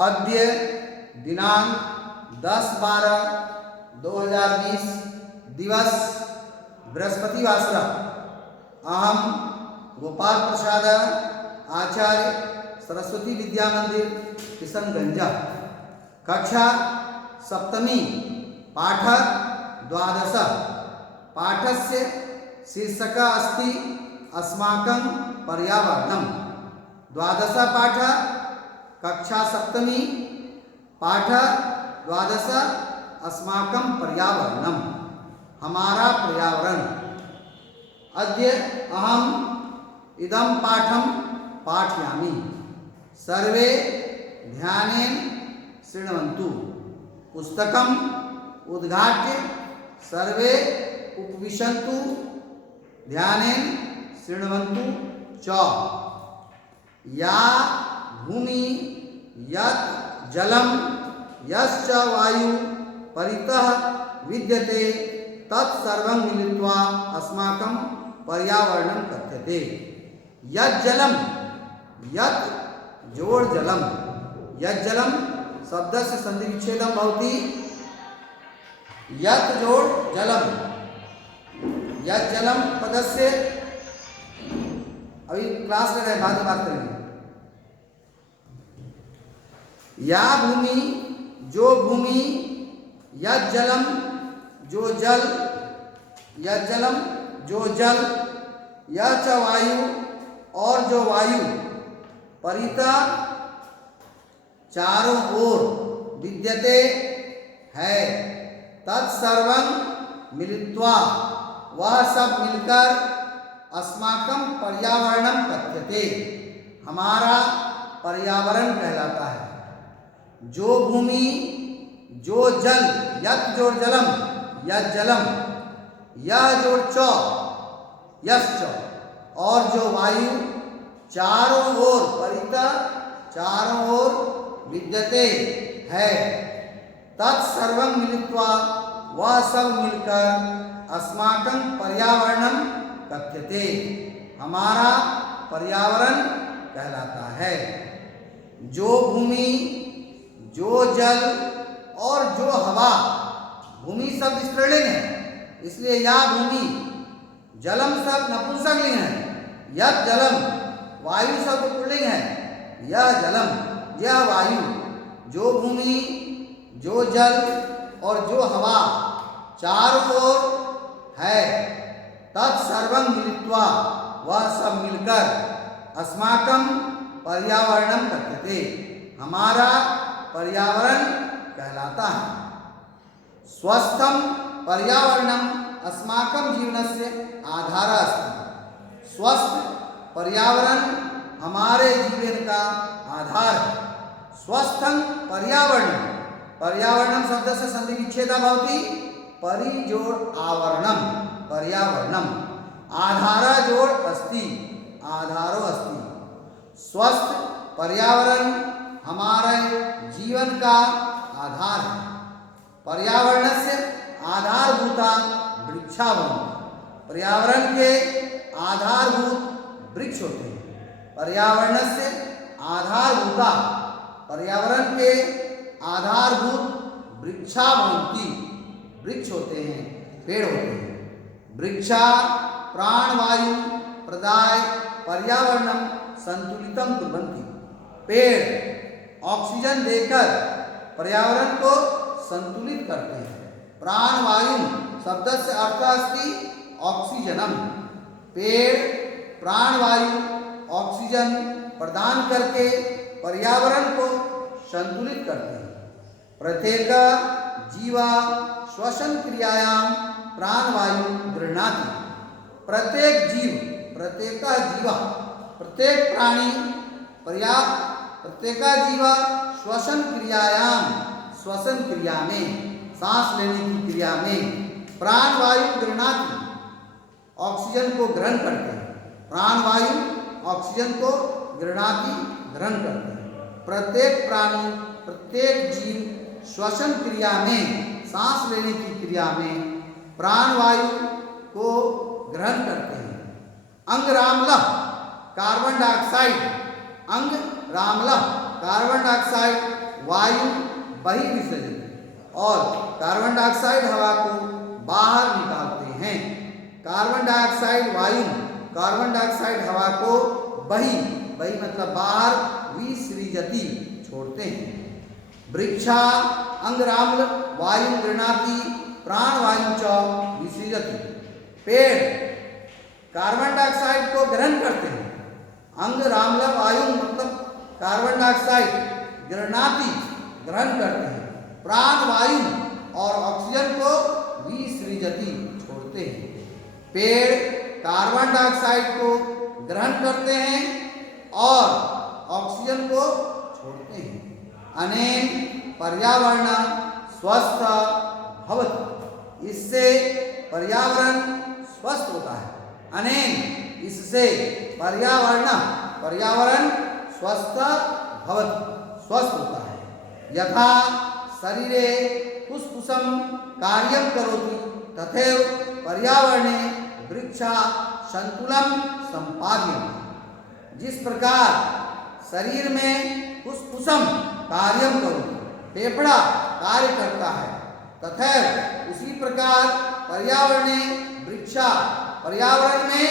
अद्य दिनांक 10/12/2020 दिवस बृहस्पतिवासर अहम गोपाल प्रसाद आचार्य सरस्वती विद्या मंदिर किशनगंज कक्षा सप्तमी पाठ द्वादश पाठस्य शीर्षक अस्ति अस्माकं पर्यावरणं। द्वादश पाठ कक्षा सप्तमी पाठ द्वादश अस्माकं पर्यावरणं हमारा पर्यावरण। अद्य अहम इदं पाठं पाठयामि सर्वे ध्यानेन शृण्वन्तु। पुस्तकम् उद्घाट्य सर्वे उपविशन्तु ध्यानेन शृण्वन्तु च। या भूमि यत् जलं यश्च वायु परितः विद्यते तत्सर्वं मिलित्वा अस्माकं पर्यावरणं कथ्यते। यत् जलं यत् जोड़ जलं यत् जलं शब्दस्य सन्धिविच्छेदं भवति। यत् जोड़ जलं यत् जलं पदस्य अभी क्लास में रहे बाद में बात करेंगे। या भूमि जो भूमि यत् जलम जो जल यत् जलम जो जल यह च वायु और जो वायु परितः चारों ओर विद्यते है तत्सर्वं मिलित्वा वह सब मिलकर अस्माकं पर्यावरणं कथ्यते हमारा पर्यावरण कहलाता है। जो भूमि जो जल यत् जोड़ जलम यत् जलम यह जोड़ च यश्च और जो वायु चारों ओर परितः चारों ओर विद्यते है तत्सर्वं मिलित्वा वह सब मिलकर अस्माकं पर्यावरणं कथ्यते हमारा पर्यावरण कहलाता है। जो भूमि जो जल और जो हवा भूमि शब्द स्त्रीलिंग है इसलिए या भूमि जलम शब्द नपुंसकलिंग है। यह जलम वायु शब्द पुल्लिंग है। यह जलम यह वायु जो भूमि जो जल और जो हवा चारों ओर है तत्सर्वं मिलित्वा वह सब मिलकर अस्माकं पर्यावरणं कथ्यते हमारा पर्यावरण कहलाता है। स्वस्थं पर्यावरणं अस्माकं जीवनस्य आधारः अस्ति। स्वस्थ पर्यावरण हमारे जीवन का आधार है। स्वस्थं पर्यावरणं पर्यावरणं शब्दस्य सन्धिविच्छेदः भवति। परि जोड़ आवरणं पर्यावरणं आधारः जोड़ अस्ति आधारो अस्ति। स्वस्थ पर्यावरण हमारे जीवन का आधार है। पर्यावरणस्य आधारभूता वृक्षा भवन्ति। पर्यावरण के आधारभूत वृक्ष होते हैं। पर्यावरणस्य आधारभूता पर्यावरण के आधारभूत वृक्षा भवन्ति वृक्ष होते हैं पेड़ होते हैं। वृक्षा प्राणवायु प्रदाय पर्यावरणं संतुलितं कुर्वन्ति। पेड़ ऑक्सीजन देकर पर्यावरण को संतुलित करते हैं। प्राणवायु शब्दस्य अर्थ अस्ति ऑक्सीजनम। पेड़ प्राणवायु ऑक्सीजन प्रदान करके पर्यावरण को संतुलित करते हैं। प्रत्येक जीवा श्वसन क्रियायां प्राणवायु गृह्णाति। प्रत्येक जीव प्रत्येक जीवा प्रत्येक प्राणी प्रत्येक जीवा श्वसन क्रियायां श्वसन क्रिया में सांस लेने की क्रिया में प्राणवायु गृह्णाति ऑक्सीजन को ग्रहण करते हैं। प्राणवायु ऑक्सीजन को गृह्णाति ग्रहण करते हैं। प्रत्येक प्राणी प्रत्येक जीव श्वसन क्रिया में सांस लेने की क्रिया में प्राणवायु को ग्रहण करते हैं। अंगरामलः कार्बन डाइऑक्साइड अंग रामलः कार्बन डाइऑक्साइड वायु बहिर्विसर्जति और कार्बन डाइऑक्साइड हवा को बाहर निकालते हैं। कार्बन डाइऑक्साइड वायु कार्बन डाइऑक्साइड हवा को बहि मतलब बाहर विसृजति छोड़ते हैं। वृक्षा अंगराम्ल वायु गृह्णाति प्राणवायु च विसृजति। पेड़ कार्बन डाइऑक्साइड को ग्रहण करते हैं। अंगराम्ल वायु मतलब कार्बन डाइऑक्साइड गृह्णाति ग्रहण करते हैं। प्राणवायु और ऑक्सीजन को विसृजति छोड़ते हैं। पेड़ कार्बन डाइऑक्साइड को ग्रहण करते हैं और ऑक्सीजन को छोड़ते हैं। अनेन पर्यावरण स्वस्थ भवति। इससे पर्यावरण स्वस्थ होता है। अनेन इससे पर्यावरण स्वस्थ भवति स्वस्थ होता है। यथा शरीरे फुस्फुसं कार्यं करोति तथैव पर्यावरणे वृक्षा संतुलन संपादयन्ति। जिस प्रकार शरीर में फुस्फुसं कार्यं करोति फेफड़ा कार्य करता है तथैव उसी प्रकार पर्यावरणे वृक्षा पर्यावरण में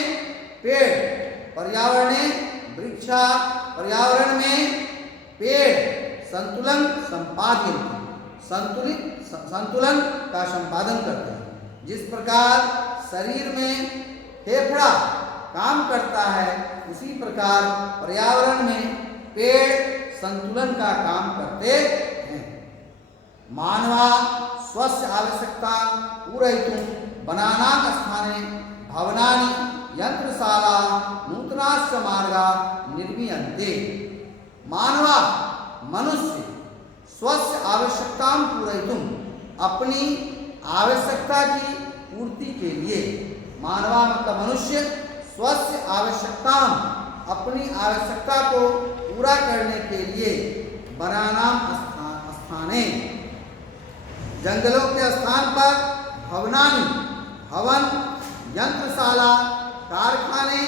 पेड़ पर्यावरणे वृक्षा पर्यावरण में पेड़ संतुलन संपादयन्ति संतुलन का संपादन करते हैं। जिस प्रकार शरीर में फेफड़ा काम करता है उसी प्रकार पर्यावरण में पेड़ संतुलन का काम करते हैं। मानवा स्वस्य आवश्यकता पूरयितुं वनानां स्थाने भवनानि यंत्रशाला नूतनाश्च मार्गा निर्मीयन्ते। मानवा मनुष्य स्वस्य आवश्यकता पूरयितुं अपनी आवश्यकता की पूर्ति के लिए मानवा मतलब मनुष्य स्वस्य आवश्यकता अपनी आवश्यकता को पूरा करने के लिए वनानां स्थाने जंगलों के स्थान पर भवनानि भवन यंत्रशाला कारखाने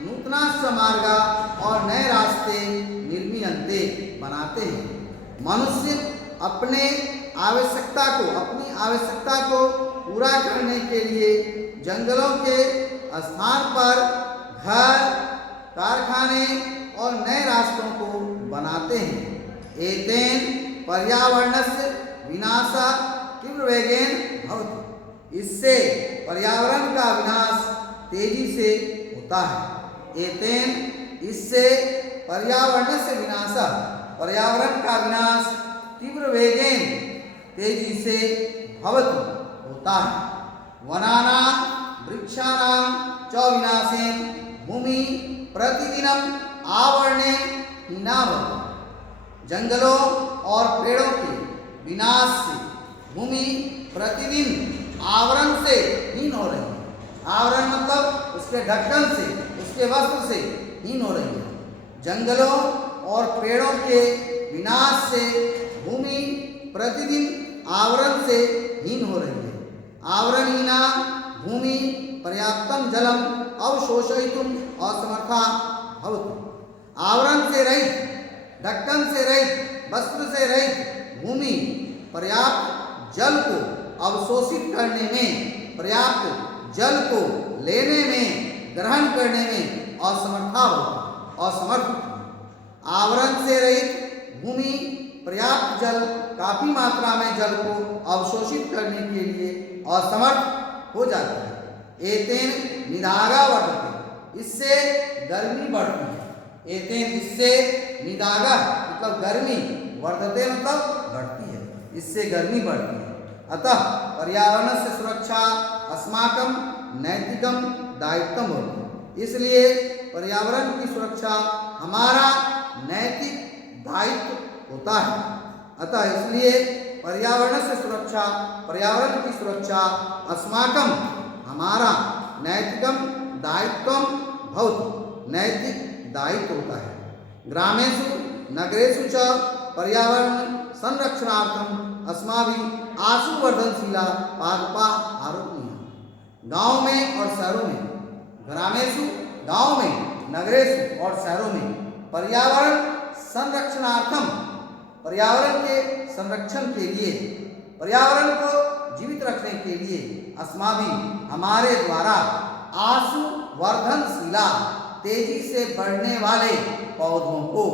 नूतनाश्च मार्गा और नए रास्ते निर्मीयन्ते बनाते हैं। मनुष्य अपनी आवश्यकता को पूरा करने के लिए जंगलों के स्थान पर घर कारखाने और नए रास्तों को बनाते हैं। एतेन पर्यावरणस्य विनाशः तीव्रवेगेन भवति। इससे पर्यावरण का विनाश तेजी से होता है। एतेन इससे पर्यावरणस्य विनाशः पर्यावरण का विनाश तीव्रवेगेन तेजी से भवति होता है। वनानां वृक्षाणां च विनाशेन भूमि प्रतिदिनं आवरणेन हीना भवति। जंगलों और पेड़ों के विनाश से भूमि प्रतिदिन आवरण से हीन हो रही है। आवरण मतलब उसके ढक्कन से उसके वस्त्र से हीन हो रही है। जंगलों और पेड़ों के विनाश से भूमि प्रतिदिन आवरण से हीन हो रही है। आवरणहीना भूमि पर्याप्तं जलम अवशोषयितुम् असमर्था भवति। आवरण से रहित ढक्कन से रहित वस्त्र से रहित भूमि पर्याप्त जल को अवशोषित करने में पर्याप्त जल को लेने में ग्रहण करने में असमर्थ। आवरण से रहित भूमि पर्याप्त जल काफी मात्रा में जल को अवशोषित करने के लिए असमर्थ हो जाता है। एतेन निदागा वर्धते। इससे गर्मी बढ़ती है। एतेन इससे निदागा मतलब गर्मी वर्धते मतलब बढ़ती है। इससे गर्मी बढ़ती है। अतः पर्यावरण से सुरक्षा अस्माकं नैतिकं दायित्वं भवति। इसलिए पर्यावरण की सुरक्षा हमारा नैतिक दायित्व होता है। अतः इसलिए पर्यावरण की सुरक्षा अस्माकं हमारा नैतिकं दायित्वं भवति नैतिक दायित्व होता है। ग्रामेषु नगरेषु च पर्यावरण संरक्षणार्थम अस्माभिः आशुवर्धनशीला पादपाः आरोपणीयाः। गाँव में और शहरों में ग्रामेषु गाँव में नगरेषु और शहरों में पर्यावरण पर्यावरण के संरक्षण के लिए, पर्यावरण को जीवित रखने के लिए अस्माभिः हमारे द्वारा आशु वर्धनशीला तेजी से बढ़ने वाले पौधों को,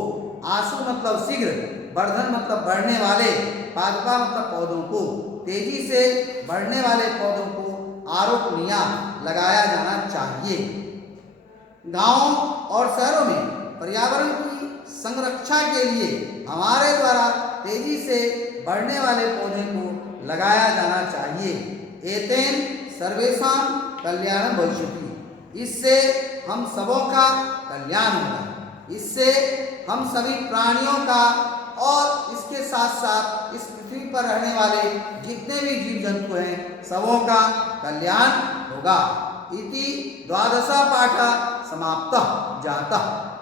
आशु मतलब शीघ्र, वर्धन मतलब बढ़ने वाले, पादपा मतलब पौधों को, तेजी से बढ़ने वाले पौधों को आरोपणीय लगाया जाना चाहिए। गांवों और शहरों में पर्यावरण की संरक्षा के लिए हमारे द्वारा तेजी से बढ़ने वाले पौधे को लगाया जाना चाहिए। एतेन सर्वेषां कल्याणं भविष्यति, इससे हम सबों का कल्याण होगा, इससे हम सभी प्राणियों का और इसके साथ साथ इस पृथ्वी पर रहने वाले जितने भी जीव जंतु हैं सबों का कल्याण होगा। इति द्वादश पाठ समाप्तः जातः।